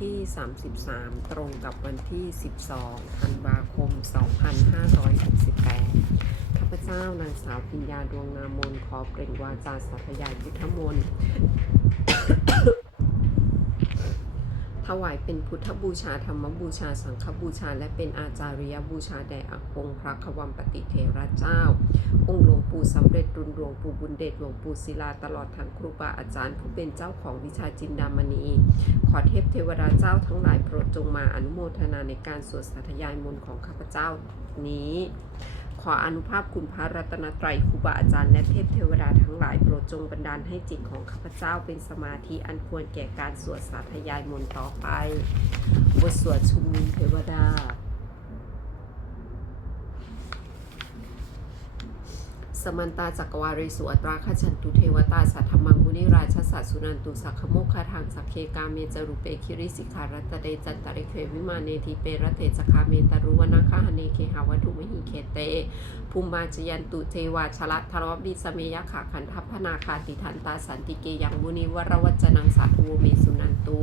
ที่ 33 ตรงกับวันที่ 12 ธันวาคม 2568 ข้าพเจ้านางสาวพิญญาดวงงามมนขอเปล่งวาจาสัพยายุทธมนต์ ถวายเป็นพุทธบูชาธรรมบูชาสังฆบูชา และเป็นอาจาริยบูชาแด่องค์พระควัมปติเทระเจ้า องค์หลวงปู่สำเร็จรุนหลวงปู่บุญเดชหลวงปู่ศิลาตลอดทั้งครูบาอาจารย์ ผู้เป็นเจ้าของวิชาจินดามณี ขอเทพเทวดาเจ้าทั้งหลายโปรดจงมาอนุโมทนาในการสวดสาธยายมนต์ของข้าพเจ้านี้ ขออนุภาพคุณพระรัตนตรัยครูบาอาจารย์และเทพเทวดาทั้งหลายโปรดจงบันดาลให้จิตของข้าพเจ้าเป็นสมาธิอันควรแก่การสวดสาธยายมนต์ต่อไป บทสวดชุมนุมเทวดา มันตาจักรวาริสุอัตราขจันตุเทวตาสัทธมังมุนิราชสัสสุนันตุสักขโมคคาทางสักเคกาเมจรุเปคิริสิขารัตเดจันตริเควิมาเนทิเปรเทจคาเมตรุวนาคาหเนเคหาวัตุมหิเคเตภูมิมาจยันตุเทวาชละทรวบิสเมยขาขันทัพนาคาติทันตาสันติเกยังมุนิวรวัจนังสัตวเมสุนันตุ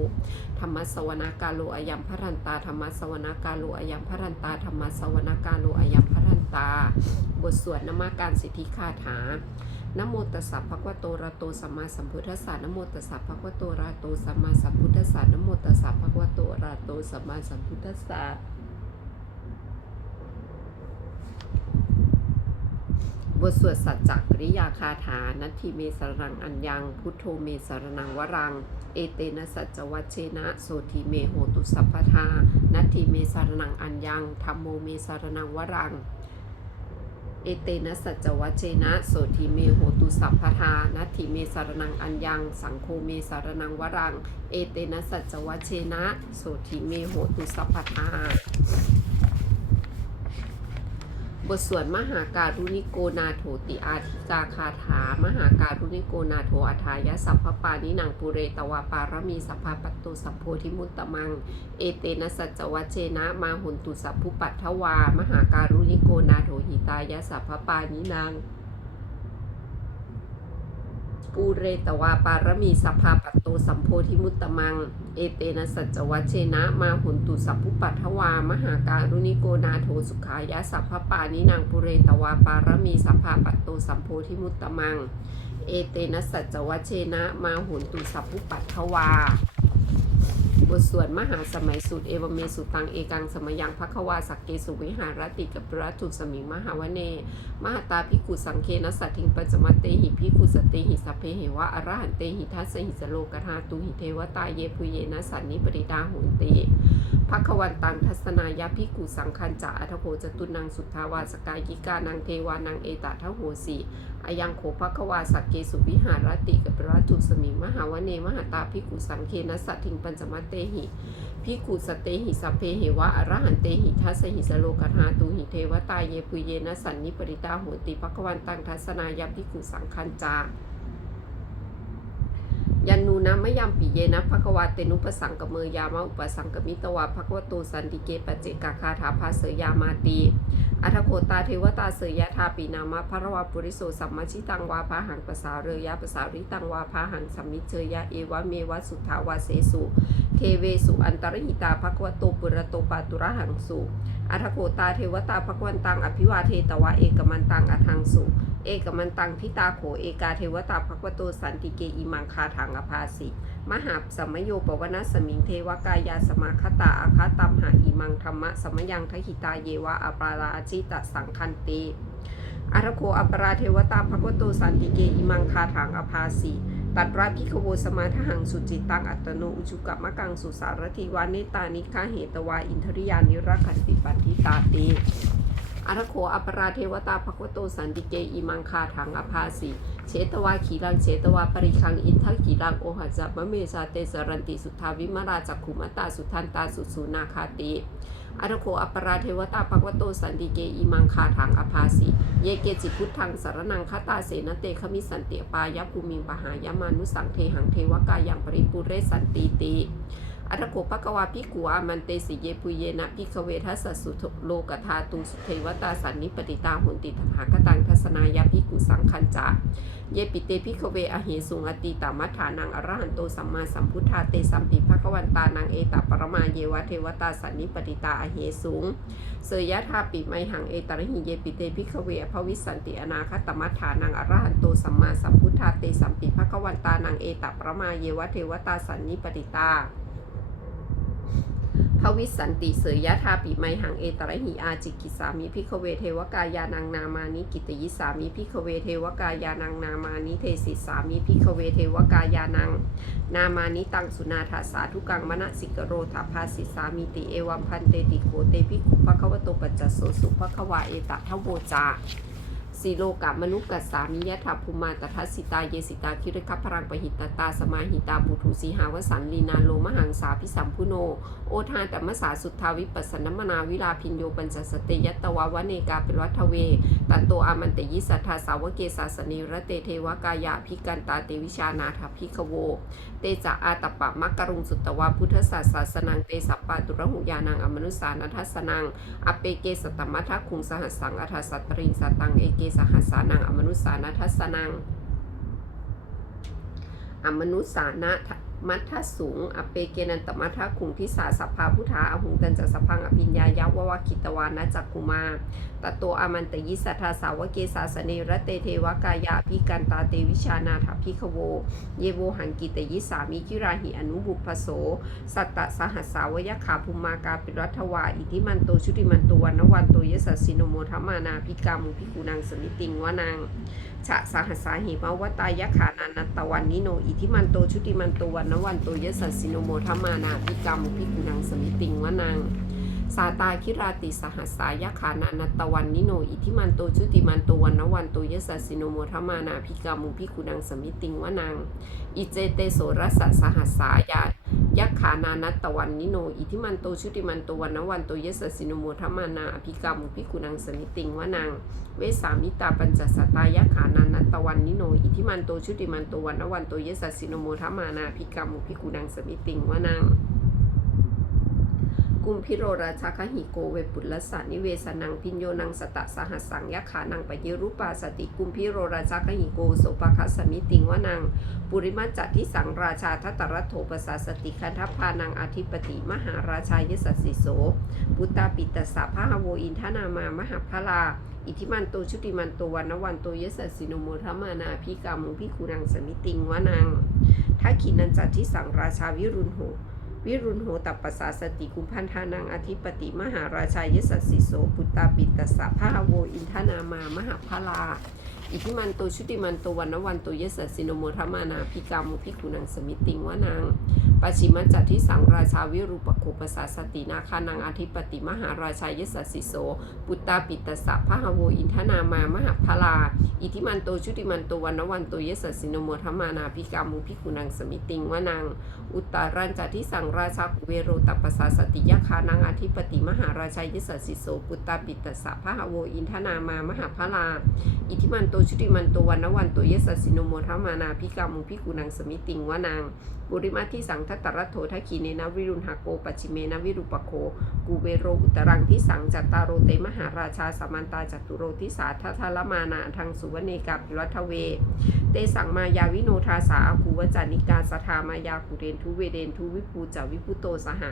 ธรรมสวนากาโลอยัมพรันตาธรรมสวนากาโลอยัมพรันตาธรรมสวนากาโลอยัมพรันตา บทสวดนมาการสิทธิคาถานโมตัสสะภะคะวะโตระโตสัมมาสัมพุทธัสสะนโมตัสสะภะคะวะโตระโตสัมมาสัมพุทธัสสะนโมตัสสะภะคะวะโตระโตสัมมาสัมพุทธัสสะบทสวดสัจจกริยาคาถา นัตถิเมสรังอัญญัง พุทโธเมสรนังวรัง เอเตนะสัจวัชเชนะ โสทิเมโหตุสัพพทา นัตถิเมสรนังอัญญังธรรมโมเมสรนังวรัง เอเตนะสัจวัชเชนะโสธิเมโหตุสัพพทานัตถิเมสารนังอัญญัง สังโฆเมสารนังวรัง เอเตนะสัจวัชเชนะโสธิเมโหตุสัพพทา บทสวดมหาการุณิโกนาโถติอาธิกาคาถา มหาการุณิโกนาโถอัทายะสัพพปานิหนังปุเรตวาปารมีสัพพปัตตุสัพโพธิมุตตมัง เอเตนะสัจวัชเชนะมาหุนตุสัพพุปัทถวา มหาการุณิโกนาโถหิตายะสัพพปานินาง ปูเรตวาปารมีสภาปัตโตสัมโพธิมุตตมัง เอเตนะสัจวัชเชนะ มาหุนตุสัพพุปัทวา มหาการุณิโกนาโถสุขายะสัพพปานินางปุเรตวาปารมีสภาปัตโตสัมโพธิมุตตมัง เอเตนะสัจวัชเชนะ มาหุนตุสัพพุปัทวา บทสวดมหาสมัยสุดเอวเมสุตังเอกังสมยังพระควาสักเกสุวิหารติกับรัตุสมิงมหาวเน มหาตาพิกุสังเคนะสัตถิงปัจมัตเตหิพิกุสตเตหิสัพเพเหวะอรหันเตหิทัสสหิสโลกธาตุหิเทวตาเยปุเยนะสันนิปริดาหุนเต ภควันตังทัศนายาพิกุสังคันจะอัทโภจตุนังสุทธาวาสกายิกานังเทวานังเอตทะโหสีอายังโขภควาสักเกสุวิหารติกับรัตุสมิมหาวเนมหาตาพิกุสังเคนะสัตถิงปัญจมัตเตหิพิกุสเตหิสัพเพเหวะอรหันเตหิทัสหิสโลกธาตุหิเทวตาเยปุเยนะสันนิปริตาโหติภควันตังทัศนายาพิกุสังคันจา ยันนูนะมะยัมปิเยนะภควาเตนุปสังกเมยามะอุปสังกมิตวาภควโตสันติเกปเจกาคาถาภาเสยามาตีอัทโคตาเทวตาเสยยะทาปีนามะพระวาปุริโสสัมมาชิตังวาพาหังปสาเรยะปสาริตังวาพาหังสัมมิเชยะเอวะเมวะสุทาวาเสสุเคเวสุอันตรหิตาภควโตปุระโตปาตุระหังสุอัทโกตาเทวตาภควันตังอภิวาเทตวะเอกมันตังอทังสุ เอกมันตังทิตาโขเอกาเทวตาภควโตสันติเกอิมังคาถังอภาสิมหาสัมมโยปวนาสมิงเทวกายาสมาคตาอาคาตัมหาอิมังธรรมะสมยังทหิตาเยวะอปาราชิตสังคันติอาทโคอปราเทวตาภควโตสันติเกอิมังคาถังอภาสิตัดราพิขโวสมาทหังสุจิตตังอัตโนอุจุกะมะกังสุสารทิวานิตานิคาเหตวาอินทริยานิรักขันติปันทิตาติ อาทโคอัปราเทวตาภควโตสันติเกอิมังคาถังอภาสิเชตวาขีรังเชตวาปริคังอินทขีรังโอหัจมะเมชาเตสรันติสุทธาวิมาราจักขุมตาสุทันตาสุสูนาคาติอาทโคอปราเทวตาภควโตสันติเกอิมังคาถังอภาสิเยเกจิพุทธังสารนังคตาเสนเตขมิสันเตปายะภูมิงปหายามานุสังเทหังเทวกายังปริปุเรสันตีติ อัตโกปะกวาพิกุอามันเตสิเยปุเยนะพิกเวทัสสสุทโลกธาตุสุเทวตาสันนิปติตาหุนติตถาคตังทัศนายาพิกุสังคัญจาเยปิเตพิกเวอเหสุงอติตามัฏฐานังอรหันโตสัมมาสัมพุทธาเตสัมปิภควันตานังเอตปรมาเยวะเทวตาสันนิปติตาอเหสุงเสยยะธาปิไมหังเอตระหิเยปิเตพิกเวอภวิสันติอนาคตมัฏฐานังอรหันโตสัมมาสัมพุทธาเตสัมปิภควันตานังเอตปรมาเยวะเทวตาสันนิปติตา ภวิสันติเสยยะธาปิไมหังเอตระหิอาจิกิสามิพิกเวเทวกายานังนามานิกิตยิสามิพิกเวเทวกายานังนามานิเทสิสามิพิกเวเทวกายานัง นามานิตังสุนาถาสาธุกังมณสิกโรถาภาสิสามิติเอวัมพันเตติโกเตพิคุภควโตปัจจโสสุภควาเอตะทะโวจา สีโลกะมนุกัสสามิยะถาภูมาตทัสสิตาเยสิตาคิริคัพพรังปหิตตาสมาหิตาปุถุสีหาวสันลีนาโลมหังสาพิสัมพุโน โอทานแต่มสาสุทธาวิปัสสนมนาวิลาพินโยปัญจสเตยตวาวเนกาเป็นวัฒเว ตันโตอามันเตยิสัทธาสาวเกสาสนิระเตเทวกายะพิกันตาเตวิชานาถพิกโว เตจะอาตปะมักกรุงสุตตวาพุทธศาสสนังเตสัปปาตุระหุยานังอมนุสานัทสนังอเปเกสตมัทคุงสหัสสังอัทสัตตริงสตังเอเกสสหัสานังอมนุสานัทสนังอมนุสานะ มัทธสูง อเปเกนันตมัทธคุงทิสาสัพพาพุทธาอหุงตันจะสพังอภิญญายาววะคิตวานะจักกุมาตโตอมันตยิสัทธาสาวเกสาสเนรเตเทวกายะพิกันตาเตวิชานาถพิขโว เยโวหังกิตยิสามิคิราหิอนุบุพโส สัตตสหัสสาวยขาภูมากาปิรัตวาอิทิมันโตชุติมันตวันนวันโตยสัสสิโนโมธรรมานาพิกามุพิกุนังสมิติงวานางชะสหัสาหิมาวตายะขานานัตตวันนิโน อิทิมันโตชุติมันโตวันนวันโตยสัสสิโนโมธมานาพิกรรมพิกุนังสมิติงวานาง สาตาคิราติสหัสสายะขานานัตวันนิโน อิทิมันโตชุติมันโตวันนวันโตยสัสิโนโมธรมานาพิกามุพิกุนังสมิติงวานางอิเจเตโสรัสสหัสสายะยักขานานัตตวันนิโน อิทิมันโตชุติมันโตวันนวันโตยสสสิโนโมธรมานาอภิกามุพิกุนังสมิติงวนัง เวสามิตาปัญจสตายกขานานัตตวันนิโน อิทิมันโตชุติมันโตวันนวันโตยสสสิโนโมธรมานาอภิกามุพิกุนังสมิติงวนัง กุมพิโรราชาคหิโกเวปุลสานิเวสนังพิญโยนังสตะสหัสสังยะขานังปยิรุปาสติกุมพิโรราชาคหิโกโสปคัสสมิติงวนังปุริมัจจทิสังราชาทัตตรัตโถปสาสติคันทพานังอธิปติมหาราชายสัสสิโสปุตตาปิตสสะพหโวอินทนามามหาพลาอิทิมันโตชุติมันโตวันนวันโตยสัสสิโนโมธรรมานาพิกามุพิคุนังสมิติงวนังทักขินันจัตทิสังราชาวิรุณโห วิรุณโหตัปปสาสติคุมพันธานังอธิปติ มหาราชายสัสสิโสปุตตาปิตตสสะพาโวอินทนามามหาพลา อิทิมันโตชุติมันโตวันนวันโตเยสัสสินโมธรรมานาพิกามุพิคุนังสมิติงวนังปัจฉิมจัตทิสังราชาวิรูปโคปสาสตินาคานังอธิปติมหาราชายสัสิโส ปุตตาปิตสสะพะหโวอินทนามามหาพลา อิทิมันโตชุติมันโตวันนวันโตเยสัสสินโมธรรมานาพิกามุพิคุนังสมิติงวนังอุตตารันจัตทิสังราชาเวโรตัปปสาสติยคานังอธิปติมหาราชายสัสิโส ปุตตาปิตสสะพะหโวอินทนามามหาพลา อิทิมันโตชุติมันโตวันนวันโตยสัสสินโมธรรมานาพิกามุพิกุนังสมิติงวานังบุริมาที่สังทัตตรัตโถทักขีเนนะวิรุณหโกปชิเมนะวิรูปโคกูเวโรอุตรังที่สังจัตตารโรเตมหาราชาสมันตาจัตุโรทิสาทัทลมานาทังสุวเนกาปิรัทเว เตสังมายาวิโนทาสาอาคูวจานิกาสทามายากุเรนทุเวเดนทุวิภูจาวิพุโตสหะ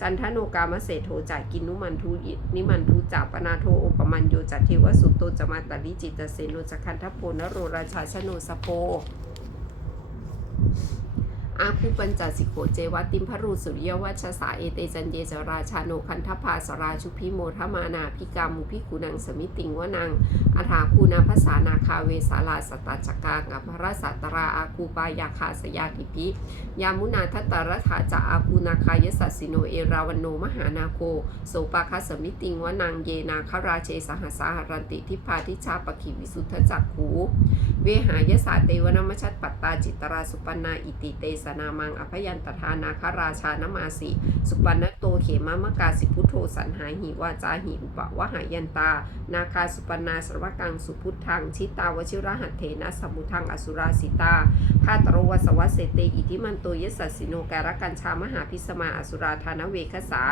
จันทโนกามเสโทจ่ายกินนุมันทุนิมันทุจาปนาโทโอปมันโยจัตเทวสุโตจมาตลิจิตเสโนจักคันทโพนโรราชาชโนสโพ อาคูปัญจสิโขเจวัติมพรูสุริยวัชสาเอเตจันเยจราชาโนคันทภาสราชุพิโมทมานาพิกามุพิกุนังสมิติงวนังอาถาคูนาภาษานาคาเวสาลาสตตจักกากับพระสัตราอาคูปายาคาสยาติพิยามุนาทัตตรถาจะอาคูนาคายสัสสิโนเอราวันโนมหานาโคโสปาคสมิติงวนังเยนาคราเชสหัสาหรันติทิพาทิชาปคิวิสุทธจักขูเวหายสาเตวนมชัตปัตตาจิตราสุปนาอิติเตสสนามังอภยันตทานาคราชานมาสีสุปันนโตเขมามกาสิพุทโธสันหาหิวาจาหิอุปวะหายันตา นาคาสุปันนาสรวกังสุพุทธังชิตาวชิรหัตเถนะสมุทังอสุราสิตาพาตรวสวัสเสเตอิทิมันโตยสัสสิโนการกัญชามหาพิสมาอสุราธานเวคสา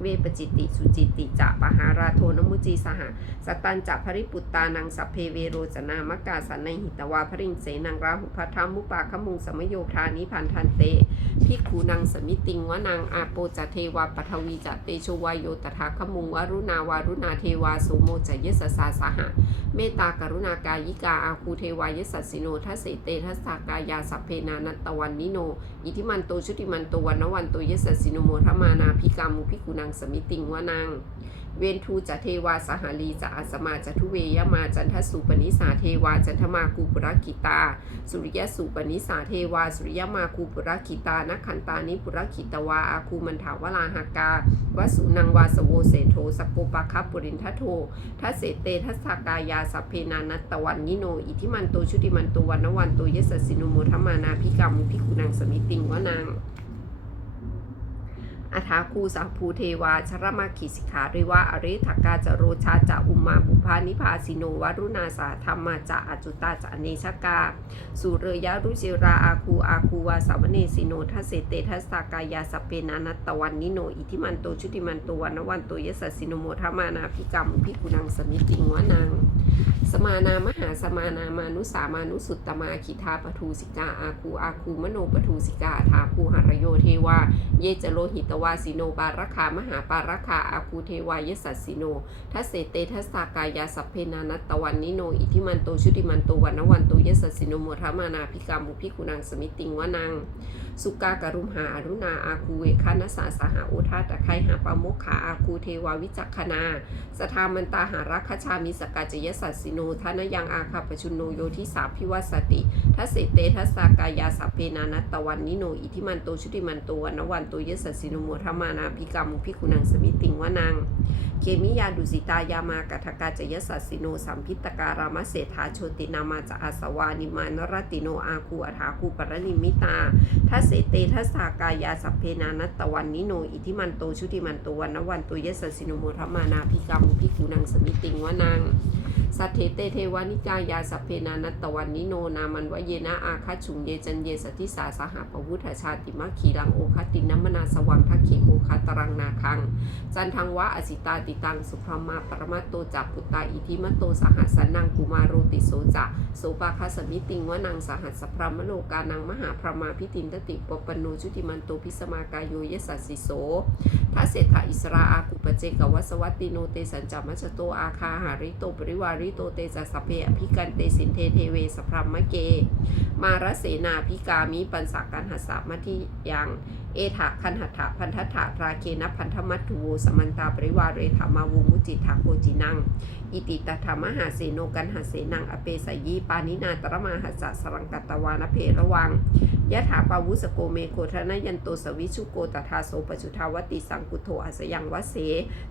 เวปจิตติสุจิตติจะปหาราโทนมุจีสหสตันจะภริปุตตานังสัพเพเวโรจนามกาสันในหิตวาพริงเสนังราหุพัทธามุปาขมุงสมโยธานิพันธันเตพิกขูนังสมิติงวนังอาโปจเทวาปทวีจะเตโชวายโยตถาขมุงวรุณาวารุณาเทวาสุโมจะยสสาสหะเมตตากรุณากายิกาอาคูเทวายสัสสิโนทัสเสเตทัสสากายาสัพเพนานัตตวันนิโน อิทิมันโตชุติมันโตวันนวันโตยสัสสิโนโมทมานาพิกามุพิกุนังสมิติงวนัง เวนทูจะเทวาสหาลีจะอาสมาจะทุเวยมาจันทสุปนิสาเทวาจันทมาคูปุรกิตา สุริยสุปนิสาเทวา สุริยมาคูปุรกิตานักขันตานิปุรกิตวาอาคูมันถาวลาหากาวสุนังวาสโวเสโทสกโกปะคัปปุรินทโททัสเสเตทัสสากายาสัพเพนานัตตวันนิโน อิทิมันโตชุติมันโตวันนวันโตยสสินุโมทมานาพิกามุพิกุนังสมิติงวนัง อัฐาคูสัพภูเทวาชรมาขิสิขาริวาอริทักกาจโรชาจะอุมาบุพานิพาสิโนวรุณาสาธรรมาจะอจุตาจะเนชกา สุเรยะรุจิราอาคูอาคูวาสาวเนสิโนทัสเสเตทัสสากายาสเปนานัตวันนิโนอิทิมันโตชุติมันโตวันนวันโตยสสสิโนโมทมานาพิกรรมพิกุนังสมิติงวนัง สมานามหาสมานามานุสามานุสุตตมาคิทาปทูสิกาอาคูอาคูมโนปทูสิกาทาภูหารโยเทวา เยจโลหิตวาสิโนปารคามหาปารคาอาคูเทวายสัสสิโนทัสเสเตทัสสากายาสัพเพนานัตตวันนิโนอิทิมันโตชุติมันโตวันนวันโตยสัสสิโนโมทมานาพิกามุพิกุนังสมิติงวนัง สุกากรุมหาอรุณาอาคูเวคานัสาสหาโอทาตะไคหาปาโมกขาอาคูเทวาวิจักขนาสทามันตาหารักขชามิสกาจยสัสสิโนทานยังอาคาปชุนโนโยทิสาพิวัสติทัสเสเตทัสสากายาสัพเพนานัตตวันนิโนอิทิมันโตชุติมันโตวันวันโตยสัสสิโนโมทมานาพิกามุพิกุนังสมิติงวนัง เคมิยาดุสิตายามากัทกาจยสัสสิโนสัมพิตการามเศธาโชตินามาจะอาสวานิมานรติโนอาคูอัฐาคูปรนิมิตาทัสเสเตทัสสากายาสัพเพนานัตตวันนิโน อิทิมันโตชุติมันโตวันนวันโตยสัสสิโนโมทมานาพิกามุพิกูนังสมิติงวนัง สัทเทเตเทวานิจายาสัพเพนานัตวันนิโนนามันวเยนะอาคัจฉุงเยจันเยสติสาสหปวุฒชาติมัคคีลังโอคตินัมนาสวังทักขิโอคาตรังนาคัง จันทังวะอสิตาติตังสุพรมาปรมาโตจักปุตตาอิทิมโตสหัสสนังกุมารโรติโสจะโสปาคาสมิติงวนังสหัสสพรมโลกานังมหาพรมาพิตินตติปปปโนชุติมันโตพิสมากายโยยสัสสิโสทัสเศธาอิสราอากุปเจกวัสวัตติโนเตสัญจามัชโตอาคาหาริโตปริวาริริโตเตจัสสพเพอภิกันเตสินเทเทเวสพรมมะเก มารเสนาพิกามิปันสาการหัสสะมัทิยัง เอถะคันหัตถะพันทัตถะราเคนะพันธมัตถุโวสมันตาปริวาเรธรรมาวูมุจิตาโกจินัง อิติตถามหาเสโนกันหาเสนังอเปสยีปานินาตรมาหัสสะสรังกัตวานเพระวังยะถาปาวุสโกเมโคทนยันโตสวิชุโกตถาโสปจุทาวติสังกุโทอัสยังวเส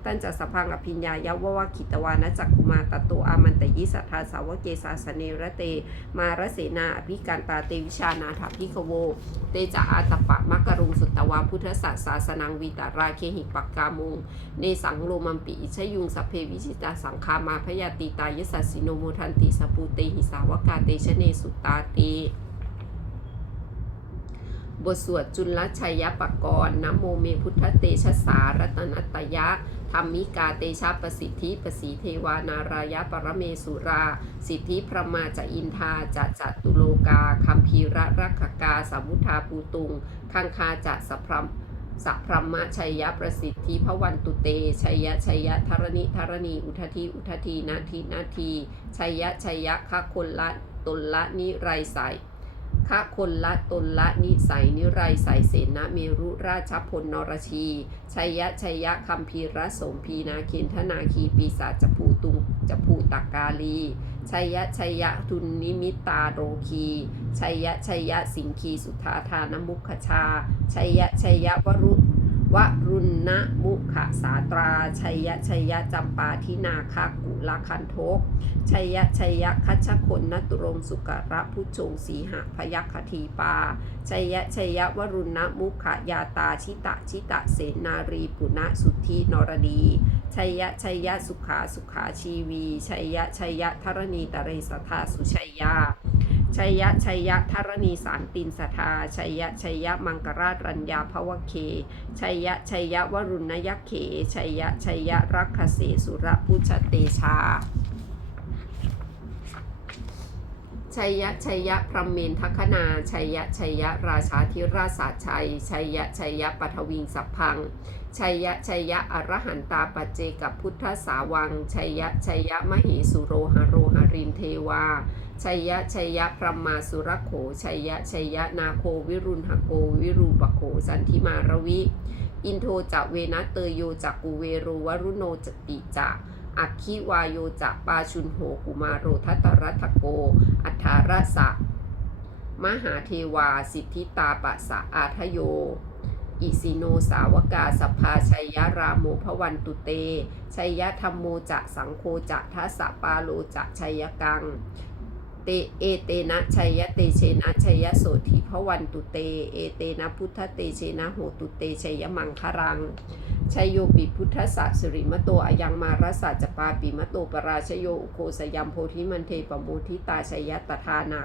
ตันจะสพังอภิญญายาววะคิตวานะจักคุมาตโตอามันตยิสัทธาสาวเกสาสเนระเต มารเสนาอภิการตาเตวิชานาถาพิกโว เตจะอาตปะมักกรุงสุตวาพุทธศาสาสนังวีตาราเคหิปักกามุง เนสังโลมัมปิอิชยุงสัพเพวิชิตาสังคามาพยาติตายสัสสิโนโมทันติสปูเตหิสาวกาเตชะเนสุตาตีบทสวดจุลชัยปกรณ์นโมเมพุทธเตชะสารัตนัตยะ ธรรมิกาเตชะประสิทธิประสีเทวานารายะปรเมสุรา สิทธิพระมาจะอินทาจะจัตุโลกาคัมพีระรักขกาสามุทาปูตุงคังคาจะสัพพรมสัพพรหมชัยยะประสิทธิพระวันตุเต ชัยยะชัยยะธรณิธรณี อุทธีอุทธีนาทีนาทีชัยยะชัยยะคะคนละตนละนิไรใสะคนละตนละนิสัยนิไรใสเสนะเมรุราชพลนรชีชัยยะชัยยะคัมพีระสมพีนาเคนธนาคีปีศาจภูตุงจภูตากาลีชัยยะชัยยะทุนนิมิตาโรคีชัยยะชัยยะสิงคีสุทธาทานมุขชาชัยยะชัยยะวรุ วรุณนะมุขสาตรา ชัยชัยยะจำปาทินาคากุลาคันโทก ชัยชัยยะคัชคนนตุรงสุกระพุชงสีหะพยัคฆทีปา ชัยชัยยะวรุณนะมุขยาตาชิตะชิตะเสนารีปุณะสุทธินรดีชัยชัยยะสุขาสุขาชีวี ชัยชัยยะธรณีตเรสทาสุชัยยา ชัยยะชัยยะธรณีสารตินสทาชัยยะชัยยะมังกราชรัญญาภวเคชัยยะชัยยะวรุณยักเขชัยยะชัยยะรักขเสสุระพุชเตชาชัยยะชัยยะพรหมเมนทัคนาชัยยะชัยยะราชาธิราชาชัยชัยยะชัยยะปัทวิงสัพพังชัยยะชัยยะอรหันตาปัจเจกับพุทธสาวังชัยยะชัยยะมเหสุโรหโรหรินเทวา ชัยยะชัยยะพรหมาสุรโขชัยยะชัยยะนาโควิรุณหโกวิรูปโขสันทิมารวิ อินโทจะเวนะเตโยจักกุเวโรวรุโนจติจะอัคคิวายโยจะปาชุนโหกุมารโรทัตตรัตโก อัฏฐารสะมหาเทวาสิทธิตาปะสะอาทโยอิสิโนสาวกาสภพาชัยยรามโมพวันตุเตชัยยธรรมโมจะสังโฆจะทัสสะปาโลจะชัยกัง เตเอเตนะชัยยะเตเชนะชัยยะโสธิพวันตุเต เอเตนะพุทธเตเชนะโหตุเตชัยยมังครังชัยโยปิพุทธสัสสิริมโตอายังมารสัจปาปิมโตปราชโยอุโคสยามโพธิมันเทปโมทิตาชัยยะตถานา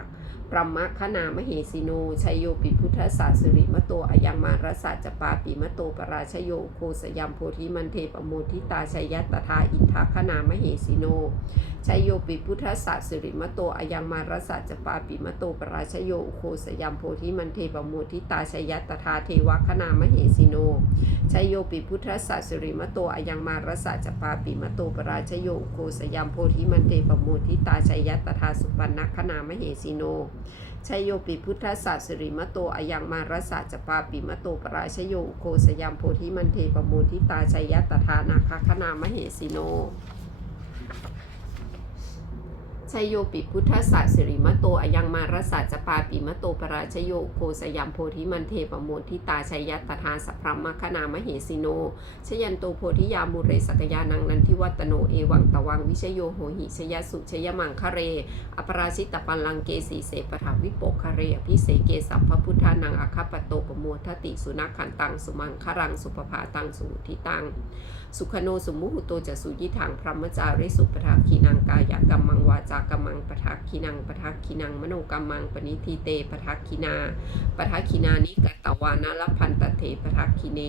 ปรมะคณามเหสิโนชัยโยปิพุทธสัสสิริมโตอายังมารสัจจปาปิมโตปราชโยโคสยัมโพธิมันเทปโมทิตาชัยยะตถาอินทคณามเหสิโนชัยโยปิพุทธสัสสิริมโตอายังมารสัจจปาปิมโตปราชโยโคสยัมโพธิมันเทปโมทิตาชัยยะตถาเทวคณามเหสิโนชัยโยปิพุทธสัสสิริมโตอายังมารสัจจปาปิมโตปราชโยโคสยามโพธิมันเตปโมทิตาชัยยตตถาสุปันนัคณามเหสีโน ชัยโยปิพุทธสัสสิริมโตอยังมารสัจปาปิมโตปราชโยโคสยามโพธิมันเทปโมทิตาชัยยตตถานาคคณามเหสีโน ชโยปิพุทธสัสสิริมโตอยังมารสัจปาปิมโตปราชโยโคสยามโพธิมันเทปโมทิตาชัยยตตถาสัพพรมคณามเหสีโน ชยันโตโพธิยามุเรสกยานังนันทิวัตโนเอวังตวังวิชโยโหหิชยสุชยมังคะเร อปราชิตปัลลังเกสีเสปถาวิโปคะเรอภิเสเกสัพพพุทธานังอาคปโตปโมทติสุนักขันตังสุมังครังสุปภาตังสุทิตังสุขโนสุมุหุโตจะสุยิถังพรหมจาริสุปทาคีนังกายกัมมังวาจากัมมังปทาคีนังปทาคีนังมโนกัมมังปณิทิเตปทาคีนาปทาคีนานิกตวานาลพันตเทปทาคีเน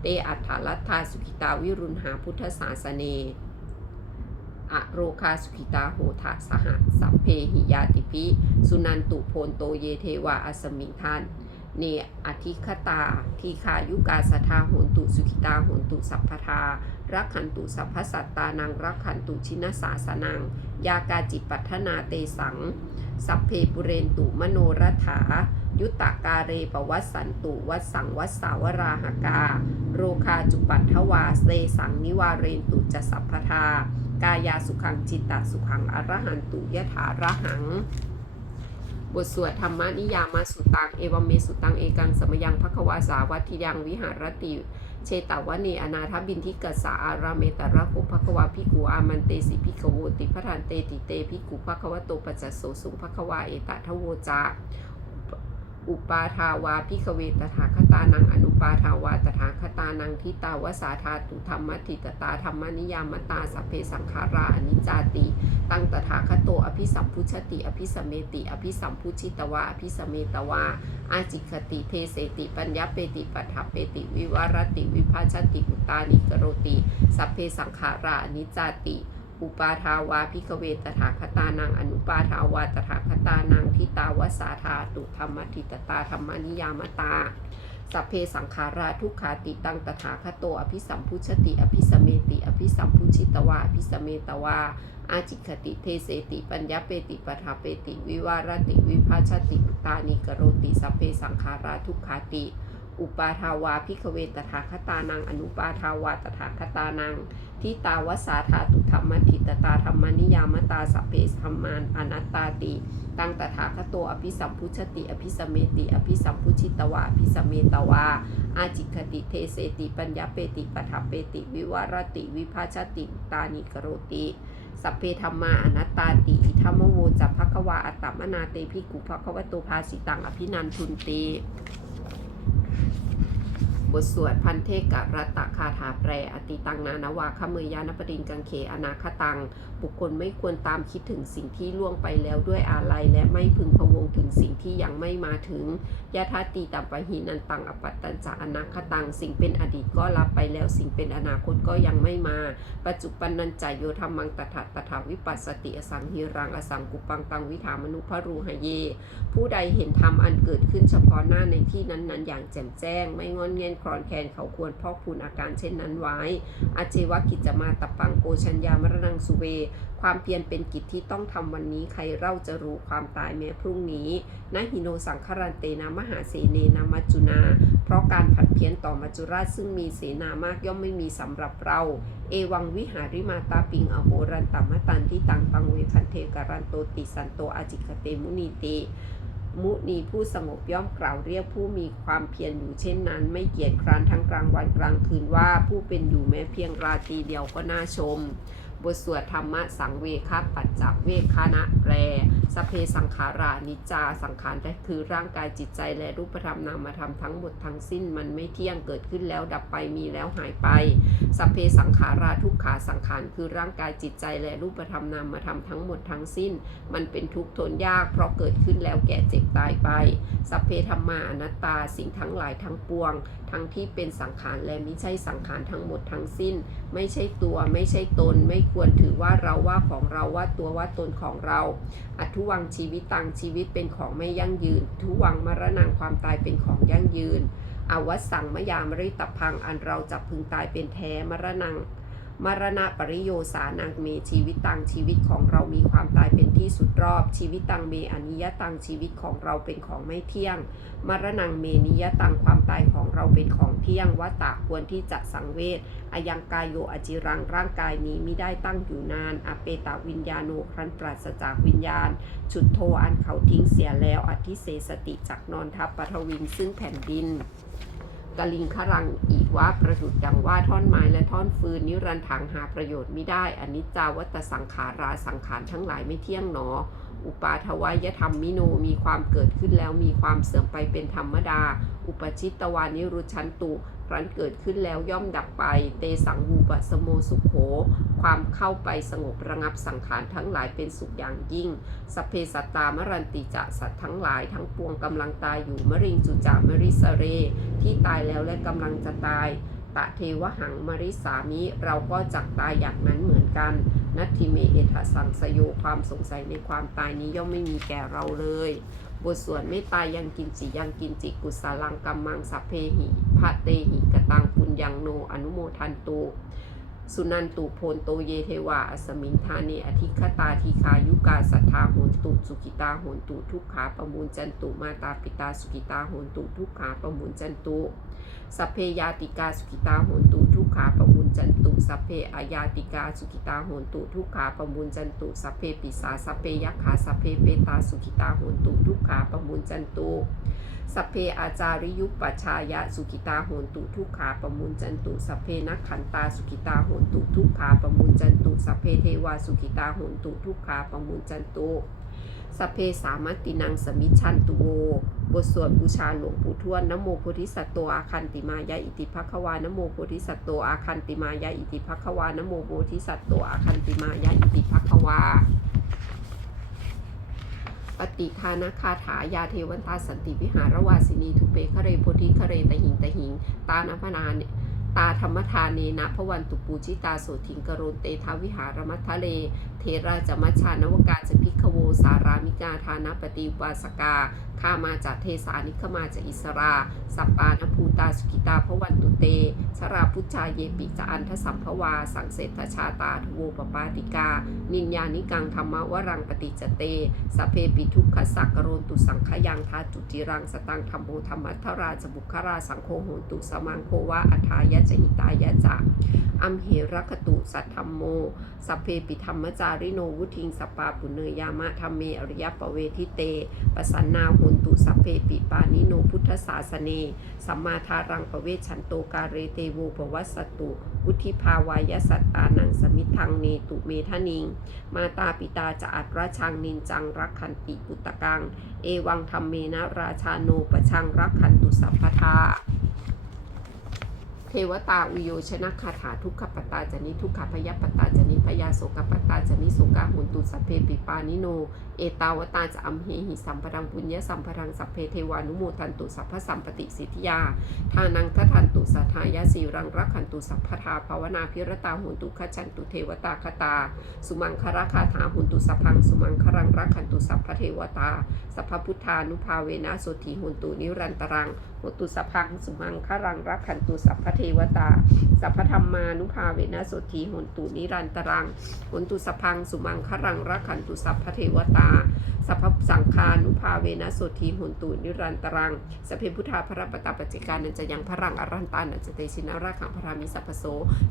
เตอัฏฐาลัทธาสุขิตาวิรุณหาพุทธศาสเนอโรคาสุขิตาโหทะสหสัพเพหิยาติพิสุนันตุโพนโตเยเทวาอสมิทาน เนอธิคตา ทีคายุกาสทาโหนตุสุขิตาโหนตุสัพพทารักขันตุสัพพสัตตานังรักขันตุชินสาสนัง ยากาจิปัทนาเตสัง สัพเพปุเรนตุมโนรัฐา ยุตตากาเรปวัสสันตุวัสสังวัสสาวราหกา โรคาจุปัทวาเสสังนิวาเรนตุจะสัพพทากายาสุขังจิตตสุขังอรหันตุยถาระหัง บทสวดธรรมนิยามาสุตัง เอวเมสุตัง เอกังสมยังภควาสาวัตถิยังวิหารติ เชตาวเนอนาทบินทิกสาอารามตระโคภควาพิกูอามันเตสิพิกโวติพระทานเตติเตพิกุภควโตปัจจโสสุภควาเอตทโวจา อุปาทาวาพิกเวตถาคตานังอนุปาทาวาตถาคตานังทิตาวสาธาตุธรรมทิตตาธรรมนิยามตาสัพเพสังขาราอนิจจาติ ตังตถาคโตอภิสัมพุชติ อภิสมเมติ อภิสัมพุชิตวาอภิสเมตวาอาจิคติเทเสติปัญญาเปติปัฏฐเปติ วิวารติวิภาชติอุตานิกโรติ สัพเพสังขาราอนิจจาติ อุปาทาวาพิกเวตถาคตานังอนุปาทาวาตถาคตานังทิตาวสาธาตุธรรมทิตตาธรรมนิยามตาสัพเพสังขาราทุกขาติตังตถาคโตอภิสัมพุชติ อภิสเมติ อภิสัมพุชิตวาอภิสเมตวา อาจิคติเทเสติ ปัญญาเปติปทาเปติ วิวารติ วิภาชติตานิกโรติสัพเพสังขาราทุกขาติ อุปาทาวาพิกเวตถาคตานัง อนุปาทาวาตถาคตานังทิตาวสาธาตุธรรมทิตตาธรรมนิยามตาสพเพธรรมานอนัตตาติตังตถาคตโตอภิสัมพุชติ อภิสมเมติ อภิสัมพุชิตวาอภิสเมตวา อาจิคติเทเสติปัญญาเปติปทัปเปติ วิวารติ วิภาชติตานิกรติสัพเพธรรมาอนัตตาติอิทัมโวจัพพะคะวาอัตตมนาเตภิกุภะควะโตภาสิตังอภินันทุนติ ทสวดพันเทกะรัตตะคาถาแปรอติตังนานาวาคเมยานปรินกังเขอนาคตัง บุคคลไม่ควรตามคิดถึงสิ่งที่ล่วงไปแล้วด้วยอาลัยและไม่พึงพะวงถึงสิ่งที่ยังไม่มาถึงยะทาตีตัปหีนันตังอปัตตัญจะอนาคตัง สิ่งเป็นอดีตก็รับไปแล้วสิ่งเป็นอนาคตก็ยังไม่มา ปัจจุบันนันจายโยธรรมังตถาตถาวิปัสสติอสังหิรังอสังกุปังตังวิถามนุพรูหเย ผู้ใดเห็นธรรมอันเกิดขึ้นเฉพาะหน้าในที่นั้นๆ อย่างแจ่มแจ้ง ไม่งอนเงียนคลอนแคลนเขาควรพอกพูนอาการเช่นนั้นไว้ อาเจวกิจจมาตปังโกชัญญามรณังสุเว ความเพียรเป็นกิจที่ต้องทำวันนี้ใครเล่าจะรู้ความตายแม้พรุ่งนี้นะหิโนสังคารันเตนะมหาเสเนนามัจจุนา เพราะการผัดเพี้ยนต่อมัจจุราชซึ่งมีเสนามากย่อมไม่มีสำหรับเรา เอวังวิหาริมาตาปิงอโหรันตัมตันที่ตังตังเวพันเทการันโตติสันโตอาจิกเตมุนีติ มุนีผู้สงบย่อมกล่าวเรียกผู้มีความเพียรอยู่เช่นนั้น ไม่เกียจคร้านทั้งกลางวันกลางคืนว่าผู้เป็นอยู่แม้เพียงราตรีเดียวก็น่าชม บทสวดธรรมะสังเวคปัจจักเวคานะแปรสพเพสังขารานิจา สังขารคือร่างกายจิตใจและรูปธรรมนามธรรมทั้งหมดทั้งสิ้นมันไม่เที่ยงเกิดขึ้นแล้วดับไปมีแล้วหายไปสพเพสังขาราทุกขาสังขารคือร่างกายจิตใจและรูปธรรมนามธรรมทั้งหมดทั้งสิ้น มันเป็นทุกข์ทนยากเพราะเกิดขึ้นแล้วแก่เจ็บตายไปสัพเพธรรมาอนัตตาสิ่งทั้งหลายทั้งปวง ทั้งที่เป็นสังขารและไม่ใช่สังขารทั้งหมดทั้งสิ้นไม่ใช่ตัวไม่ใช่ตน ไม่ควรถือว่าเราว่าของเราว่าตัวว่าตนของเราอัทุวังชีวิตตังชีวิตเป็นของไม่ยั่งยืน ทุวังมรณังความตายเป็นของยั่งยืนอวัสังมยามริตพังอันเราจับพึงตายเป็นแท้มรณง มรณะปริโยสานังเมชีวิตตังชีวิตของเรามีความตายเป็นที่สุดรอบ ชีวิตตังเมอนิยตังชีวิตของเราเป็นของไม่เที่ยง มรณังเมนิยตังความตายของเราเป็นของเที่ยงวัตตะควรที่จะสังเวชอายังกายโยอจิรังร่างกายนี้มิได้ตั้งอยู่นานอเปตาวิญญาโนครันปราศจากวิญญาณ ชุดโทอันเขาทิ้งเสียแล้วอธิเสสติจากนอนทับปฐวินซึ่งแผ่นดิน กลิงครังอีกว่าประดุดดังว่าท่อนไม้และท่อนฟืน นิรันถังหาประโยชน์ไม่ได้อนิจจาวัตสังขาราสังขารทั้งหลายไม่เที่ยงหนอ อุปาทวายธรรมมิโนมีความเกิดขึ้นแล้วมีความเสื่อมไปเป็นธรรมดา อุปชิตตวานิรุชันตุครั้นเกิดขึ้นแล้วย่อมดับไป เตสังวูปะสโมสุขโข ความเข้าไปสงบระงับสังขารทั้งหลายเป็นสุขอย่างยิ่ง สเพสัตตามรันติจะสัตว์ทั้งหลายทั้งปวงกำลังตายอยู่มริงจุจามริสเร ที่ตายแล้วและกำลังจะตายตะเทวหังมริสามิเราก็จักตายอย่างนั้นเหมือนกัน นัตถิเมเอทสังสโยความสงสัยในความตายนี้ย่อมไม่มีแก่เราเลย บทสวดไม่ตายยังกินจิยังกินจิกุสลังกัมมังสัพเพหิพระเตหิกตังปุญญังโนอนุโมทันตุ สุนันตุโพนโตเยเทวาอสมิงธาเนอธิคตาทีคายุกาสัทธาโหนตุสุกิตาโหนตุทุกขาประมูลจันตุมาตาปิตาสุกิตาโหนตุทุกขาประมูลจันตุสัพเพยาติกาสุกิตาโหนตุทุกขาประมูลจันตุสัพเพอายาติกาสุกิตาโหนตุทุกขาประมูลจันตุสัพเพปิสาสัพเพยักขาสัพเพเปตาสุกิตาโหนตุทุกขาประมูลจันตุ สัพเพอาจาริยุปปัชายะสุกิตาโหนตุทุกขาประมูลจันตุสัพเพนักขันตาสุกิตาโหนตุทุกขาประมูลจันตุสัพเพเทวาสุกิตาโหนตุทุกขาประมูลจันตุสัพเพสามัตตินังสมิชันตุโว บทสวดบูชาหลวงปู่ทวดนโมโพธิสัตว์โตอาคันติมายะอิติภควานโมโพธิสัตว์โตอาคันติมายะอิติภควานโมโพธิสัตว์โตอาคันติมายะอิติภควา ปฏิทานาคาถายาเทวันตาสันติวิหารวาสินีทุเปคะเรโพธิคะเรตหิงตหิง ตานพนาเนตาธรรมทานเนนะพวันตุปูชิตาโสถิงกโรนเตทาวิหารมัททะเล เทราจมัชานวกาจะพิกขโวสารามิกาทานปฏิวาสกา ข้ามาจากเทสานิขมาจากอิสรา สัปปานภูตาสุกิตาพวันตุเตสราพุชาเยปิจอันทสัมภวา สังเสทชาตาทโวปปาติกา นินญานิกังธรรมวรังปฏิจเต สเพปิทุกขสักกโรนตุสังขยังทาจุติรังสตังธรรมโมธรรมัทราจบุคราสังโฆโหตุสมังโควะอัฏายะจหิตายะจะอัมเหรคตุสัทธรรมโม สเพปิธรรมจาริโนวุทิงสปาปุเนยามะธรรมเมอริยปเวทิเตปสันนาหุนตุสัพเพปิปานิโนพุทธศาสเน สัมมาทารังปเวชันโตกาเรเตโวปวัสสตุ อุทิภาวายสัตตานังสมิทังเนตุเมทนิง มาตาปิตาจะอัตราชังนินจังรักขันติปุตตะกัง เอวังธรรมเมนะราชาโนปชังรักขันตุสัพพทา วตาอุโยชนะคาถาทุกขปตตาจนิทุกขพยปตตาจนิพยาโสกปตตาจนิสุกาหุนตุสัพเพปิปานิโน เอตาวตาจะอัมเหหิสัมปรังปุญญสัมปรังสัพเพเทวานุโมทันตุสัพพสัมปติสิทธิยา ทานังทัทันตุสัทธายาสีรังรักขันตุสัพพทาภาวนาพิรตาหุนตุขจันตุเทวตาคตา สุมังคราคาถาหุนตุสัพพังสุมังครังรักขันตุสัพพเทวตา สัพพุทธานุภาเวนะโสถีหุนตุนิรันตรัง หุตุสพังสุมังครังรักขันตุสัพพเทวตา สัพพธรรมานุภาเวนะโสถีหนตุนิรันตรังหนตุสพังสุมังครังรักขันตุสัพพเทวตา สัพพสังคานุภาเวนะโสทีหนตุนิรันตรังสพเพพุทธาพระปตตาปัจจิกานันจะยังพระรังอรันตานันจะเตชินาราขังพระรามิสัพพโส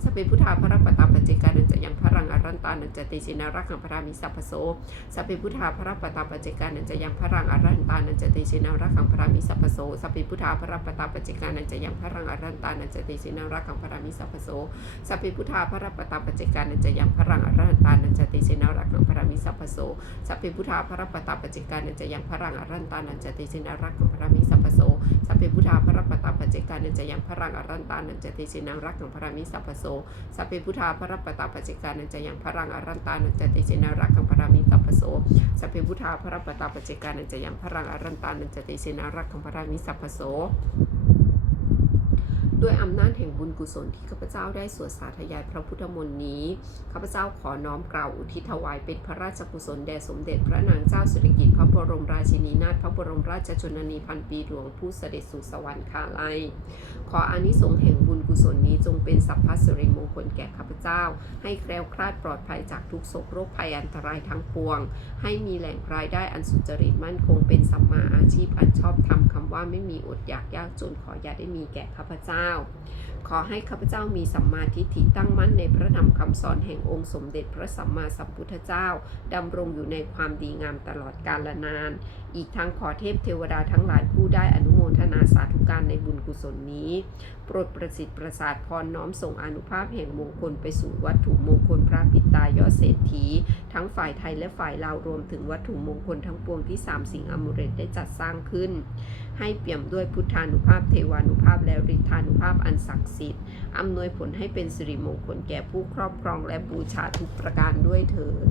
สพเพพุทธาพระปตตาปัจจิกานันจะยังพระรังอรันตานันจะเตชินาราขังพระรามิสัพพโสสพเพพุทธาพระปตาปัจจิกานันจะยังพรังอรันตานันจะเตชินาราขังพระรามิสัพพโสสเพพุทธาพระปตตาปัจจิกานันจะยังพระรังอรันตานันจะเตชินาราขังพระรามิสัพโสสัพพิพุทธาพระปตตาปัจจิกานันจะยังพระรังอรันตานันจะเตชินาราขังพระรามิสัพโสสัพพิพุทธาพระปตตาปัจจิกานันจะยังพระรังอรันตานันจะติสินารักของพระมิสัพโส พเพพุทธาพระปตตาปัจจิกานันจะยังพระรังอรันตานันจะติสินารักของพระมิสัพพโสสัพเพพุทธาพระปตตาปัจจิกานันจะยังพระรังอรันตานันจะติสินารักของพระมิสัพพโสสัพเพพุทธาพระปตตาปัจจิกานันจะยังพระรังอรันตานันจะติสินารักของพระมิสัพพโส ด้วยอำนาจแห่งบุญกุศลที่ข้าพเจ้าได้สวดสาธยายพระพุทธมนต์นี้ ข้าพเจ้าขอน้อมกล่าวอุทิศถวายเป็นพระราชกุศลแด่สมเด็จพระนางเจ้าสิริกิติ์พระบรมราชินีนาถพระบรมราชชนนีพันปีหลวงผู้เสด็จสู่สวรรคาลัย ขออานิสงส์แห่งบุญกุศลนี้จงเป็นสัพพสิริมงคลแก่ข้าพเจ้า ให้แคล้วคลาดปลอดภัยจากทุกโศกโรคภัยอันตรายทั้งปวง ให้มีแหล่งรายได้อันสุจริตมั่นคงเป็นสัมมาอาชีพอันชอบธรรมคำว่าไม่มีอดอยากยากจนขออย่าได้มีแก่ข้าพเจ้า ขอให้ข้าพเจ้ามีสัมมาทิฏฐิตั้งมั่นในพระธรรมคำสอนแห่งองค์สมเด็จพระสัมมาสัมพุทธเจ้าดำรงอยู่ในความดีงามตลอดกาลนาน อีกทั้งขอเทพเทวดาทั้งหลายผู้ได้อนุโมทนาสาธุการในบุญกุศลนี้ โปรดประสิทธิ์ประสาทพรน้อมส่งอนุภาพแห่งมงคลไปสู่วัตถุมงคลพระปิตายอดเศรษฐี ทั้งฝ่ายไทยและฝ่ายลาวรวมถึงวัตถุมงคลทั้งปวงที่สามสิ่งอมุเรตได้จัดสร้างขึ้น ให้เปี่ยมด้วยพุทธานุภาพเทวานุภาพและฤทธานุภาพอันศักดิ์สิทธิ์อำนวยผลให้เป็นสิริมงคลแก่ผู้ครอบครองและบูชาทุกประการด้วยเถิด